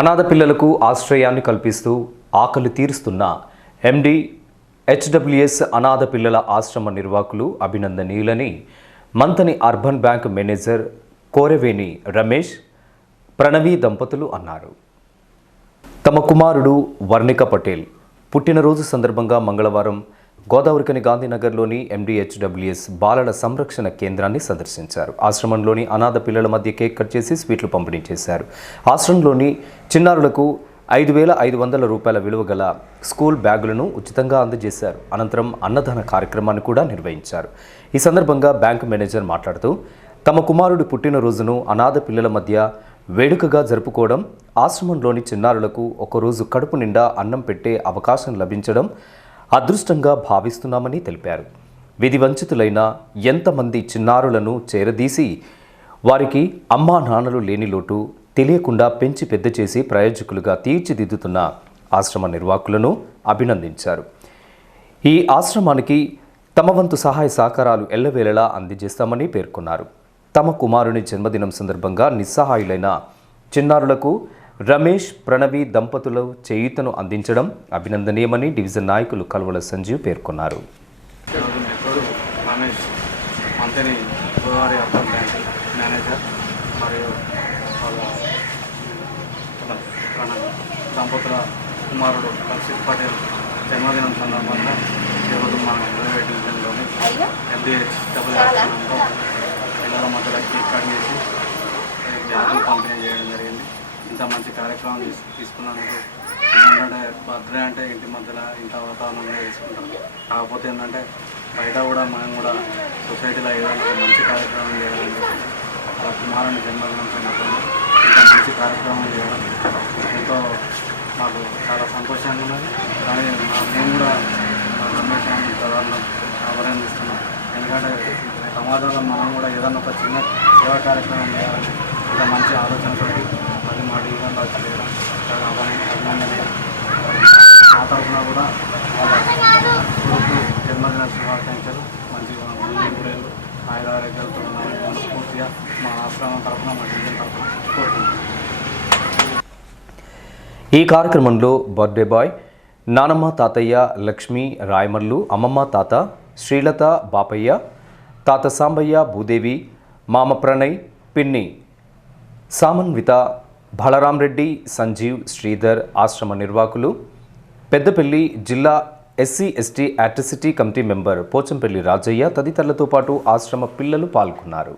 అనాథ పిల్లలకు ఆశ్రయాన్ని కల్పిస్తూ ఆకలి తీరుస్తున్న ఎండి హెచ్డబ్ల్యూఎస్ అనాథ పిల్లల ఆశ్రమ నిర్వాహకులు అభినందనీయులని Manthani urban bank manager Koraveni Ramesh Pranavi దంపతులు అన్నారు. తమ కుమారుడు వర్ణిక పటేల్ పుట్టినరోజు సందర్భంగా మంగళవారం గోదావరికని గాంధీనగర్లోని ఎండిహెచ్డబ్ల్యూఎస్ బాలల సంరక్షణ కేంద్రాన్ని సందర్శించారు. ఆశ్రమంలోని అనాథ పిల్లల మధ్య కేక్ కట్ చేసి స్వీట్లు పంపిణీ చేశారు. ఆశ్రమంలోని చిన్నారులకు ఐదు వేల ఐదు వందల రూపాయల విలువ గల స్కూల్ బ్యాగులను ఉచితంగా అందజేశారు. అనంతరం అన్నదాన కార్యక్రమాన్ని కూడా నిర్వహించారు. ఈ సందర్భంగా బ్యాంక్ మేనేజర్ మాట్లాడుతూ తమ కుమారుడి పుట్టినరోజును అనాథ పిల్లల మధ్య వేడుకగా జరుపుకోవడం ఆశ్రమంలోని చిన్నారులకు ఒకరోజు కడుపు నిండా అన్నం పెట్టే అవకాశం లభించడం అదృష్టంగా భావిస్తున్నామని తెలిపారు. విధి వంచితులైన ఎంతమంది చిన్నారులను చేరదీసి వారికి అమ్మా నాన్నలు లేని లోటు తెలియకుండా పెంచి పెద్ద చేసి ప్రయోజకులుగా తీర్చిదిద్దుతున్న ఆశ్రమ నిర్వాహకులను అభినందించారు. ఈ ఆశ్రమానికి తమ వంతు సహాయ సహకారాలు ఎల్లవేళలా అందజేస్తామని పేర్కొన్నారు. తమ కుమారుని జన్మదినం సందర్భంగా నిస్సహాయులైన చిన్నారులకు రమేష్ ప్రణవి దంపతుల చేయూతను అందించడం అభినందనీయమని డివిజన్ నాయకులు కల్వల సంజీవ్ పేర్కొన్నారు. దంపతుల కుమారుడు రక్షిత్ పటేల్ జన్మదినం సందర్భంగా ఈరోజు మన రైల్వే డివిజన్లోని ఎఫ్డిహెచ్ డబుల్ పిల్లల మధ్యలో కేక్ కట్ చేసి పంపిణీ చేయడం జరిగింది. ఇంత మంచి కార్యక్రమం తీసు తీసుకున్నందుకు ఏంటంటే బర్త్డే అంటే ఇంటి మధ్యలో ఇంత వాతావరణంగా చేసుకుంటాం. కాకపోతే ఏంటంటే బయట కూడా మనం కూడా సొసైటీలో ఏదైనా మంచి కార్యక్రమం చేయాలని చెప్పి అలా కుమారుని జన్మదినం సందర్భంగా ఇంత మంచి కార్యక్రమం చేయడం ఎంతో మాకు చాలా సంతోషంగా ఉన్నది. కానీ మా- మేము కూడా మా రమేష్ అని ప్రధాన అభినందిస్తున్నాం ఎందుకంటే సమాజంలో మనం కూడా ఏదైనా ఒక చిన్న సేవా కార్యక్రమం చేయాలని ఇంత మంచి ఆలోచనతో అది మా డివిజన్లో చేయడం చాలా అభినందన అభినందనీయం మా తరఫున కూడా వాళ్ళ కొడుకు జన్మదిన శుభాకాంక్షలు. మంచిగా ముందు మూడేళ్ళు ఆయుర ఆరోగ్యాలతో ఉన్నామని మనస్ఫూర్తిగా మా ఆశ్రమం తరఫున మా డివిజన్ తరఫున కోరుకుంటున్నాం ఈ కార్యక్రమంలో బర్త్డే బాయ్ నానమ్మ తాతయ్య లక్ష్మి రాయమల్లు అమ్మమ్మ తాత శ్రీలత బాపయ్య తాత సాంబయ్య భూదేవి మామ ప్రణయ్ పిన్ని సామన్విత బలరాం రెడ్డి సంజీవ్ శ్రీధర్ ఆశ్రమ నిర్వాహకులు పెద్దపల్లి జిల్లా SC ST atrocity committee member Pochampalli Rajaiah తదితరులతో పాటు ఆశ్రమ పిల్లలు పాల్గొన్నారు.